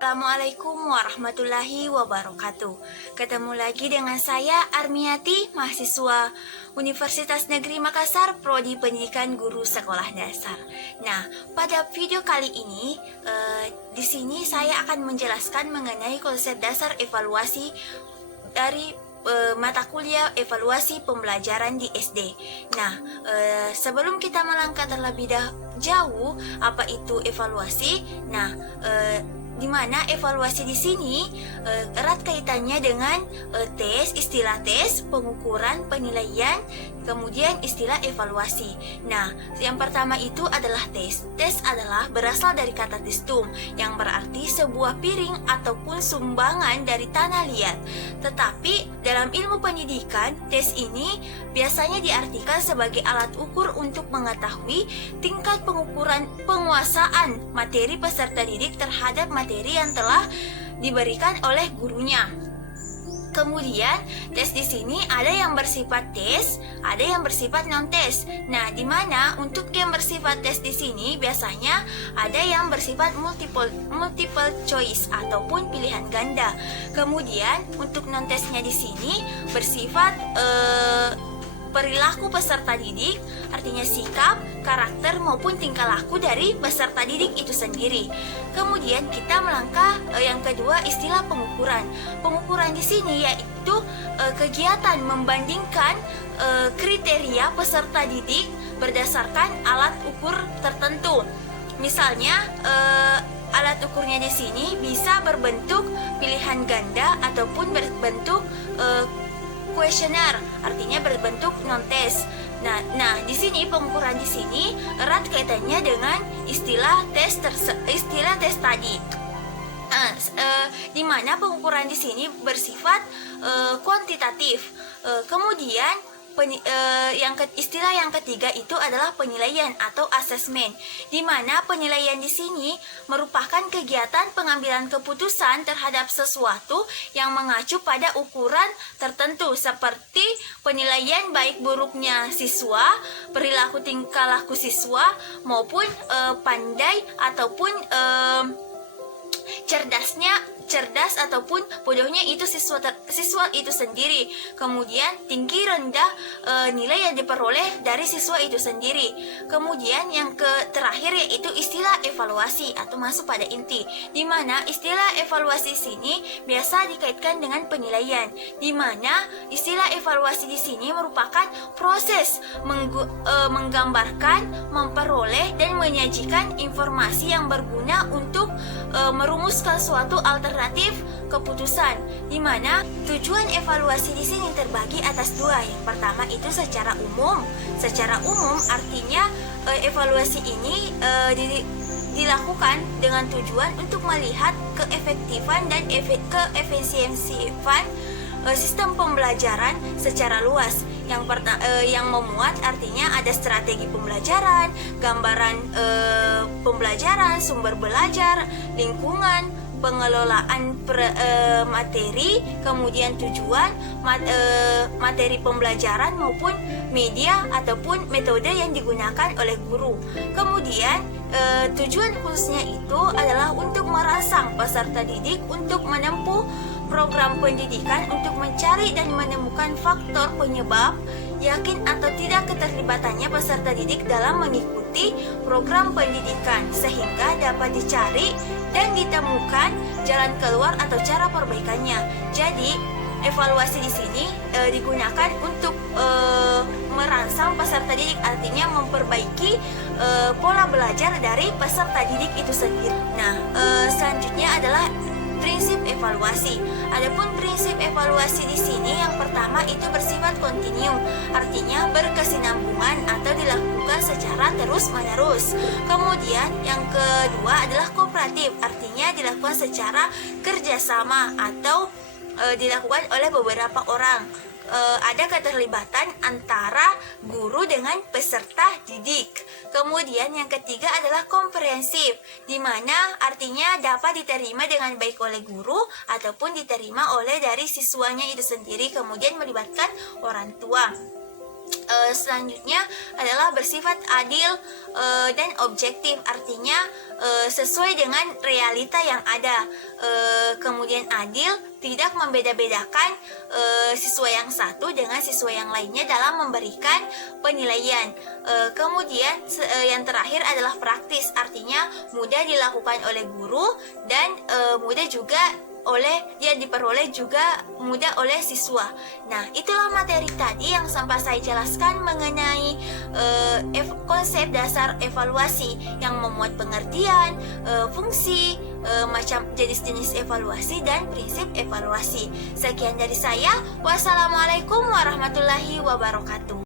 Assalamualaikum warahmatullahi wabarakatuh. Ketemu lagi dengan saya Armiati, mahasiswa Universitas Negeri Makassar, Prodi Pendidikan Guru Sekolah Dasar. Nah, pada video kali ini di sini saya akan menjelaskan mengenai konsep dasar evaluasi dari mata kuliah evaluasi pembelajaran di SD. Nah, sebelum kita melangkah terlebih jauh apa itu evaluasi, nah di mana evaluasi di sini erat kaitannya dengan istilah tes, pengukuran, penilaian, kemudian istilah evaluasi. Nah, yang pertama itu adalah tes. Tes adalah berasal dari kata testum, yang berarti sebuah piring ataupun sumbangan dari tanah liat. Tetapi dalam ilmu pendidikan, tes ini biasanya diartikan sebagai alat ukur untuk mengetahui tingkat penguasaan materi peserta didik terhadap materi yang telah diberikan oleh gurunya. Kemudian, tes di sini ada yang bersifat tes, ada yang bersifat non-tes. Nah, di mana untuk yang bersifat tes di sini biasanya ada yang bersifat multiple choice ataupun pilihan ganda. Kemudian, untuk non-tesnya di sini bersifat perilaku peserta didik, artinya sikap, karakter maupun tingkah laku dari peserta didik itu sendiri. Kemudian kita melangkah yang kedua, istilah pengukuran. Pengukuran di sini yaitu kegiatan membandingkan kriteria peserta didik berdasarkan alat ukur tertentu. Misalnya alat ukurnya di sini bisa berbentuk pilihan ganda ataupun berbentuk kuesioner, artinya berbentuk non-tes. Nah, di sini pengukuran di sini erat kaitannya dengan istilah tes tadi. Di mana pengukuran di sini bersifat kuantitatif. Kemudian istilah yang ketiga itu adalah penilaian atau asesmen, di mana penilaian di sini merupakan kegiatan pengambilan keputusan terhadap sesuatu yang mengacu pada ukuran tertentu seperti penilaian baik buruknya siswa, perilaku tingkah laku siswa, maupun pandai ataupun cerdas ataupun bodohnya itu siswa itu sendiri. Kemudian tinggi rendah nilai yang diperoleh dari siswa itu sendiri. Kemudian yang terakhir yaitu istilah evaluasi atau masuk pada inti, di mana istilah evaluasi sini biasa dikaitkan dengan penilaian, di mana istilah evaluasi di sini merupakan proses menggambarkan, memperoleh dan menyajikan informasi yang berguna untuk merumuskan suatu alternatif keputusan, di mana tujuan evaluasi di sini terbagi atas dua. Yang pertama itu secara umum. Secara umum artinya evaluasi ini dilakukan dengan tujuan untuk melihat keefektifan dan keefisiensian sistem pembelajaran secara luas. Yang memuat artinya ada strategi pembelajaran, gambaran pembelajaran, sumber belajar, lingkungan, pengelolaan materi, kemudian tujuan materi pembelajaran maupun media ataupun metode yang digunakan oleh guru. Kemudian tujuan khususnya itu adalah untuk merangsang peserta didik untuk menempuh program pendidikan untuk mencari dan menemukan faktor penyebab yakin atau tidak keterlibatannya peserta didik dalam mengikuti program pendidikan, sehingga dapat dicari dan ditemukan jalan keluar atau cara perbaikannya. Jadi evaluasi di sini digunakan untuk merangsang peserta didik, artinya memperbaiki pola belajar dari peserta didik itu sendiri. Nah, selanjutnya adalah prinsip evaluasi. Adapun prinsip evaluasi di sini yang pertama itu bersifat kontinu, artinya berkesinambungan atau dilakukan secara terus-menerus. Kemudian yang kedua adalah kooperatif, artinya dilakukan secara kerjasama atau dilakukan oleh beberapa orang. Ada keterlibatan antara guru dengan peserta didik. Kemudian yang ketiga adalah komprehensif, di mana artinya dapat diterima dengan baik oleh guru ataupun diterima oleh dari siswanya itu sendiri, kemudian melibatkan orang tua. Selanjutnya adalah bersifat adil dan objektif, artinya sesuai dengan realita yang ada. Kemudian adil, tidak membeda-bedakan siswa yang satu dengan siswa yang lainnya dalam memberikan penilaian. Kemudian yang terakhir adalah praktis, artinya mudah dilakukan oleh guru dan mudah juga diperoleh juga mudah oleh siswa. Nah, itulah materi tadi yang sempat saya jelaskan mengenai konsep dasar evaluasi yang memuat pengertian, fungsi, macam jenis-jenis evaluasi dan prinsip evaluasi. Sekian dari saya. Wassalamualaikum warahmatullahi wabarakatuh.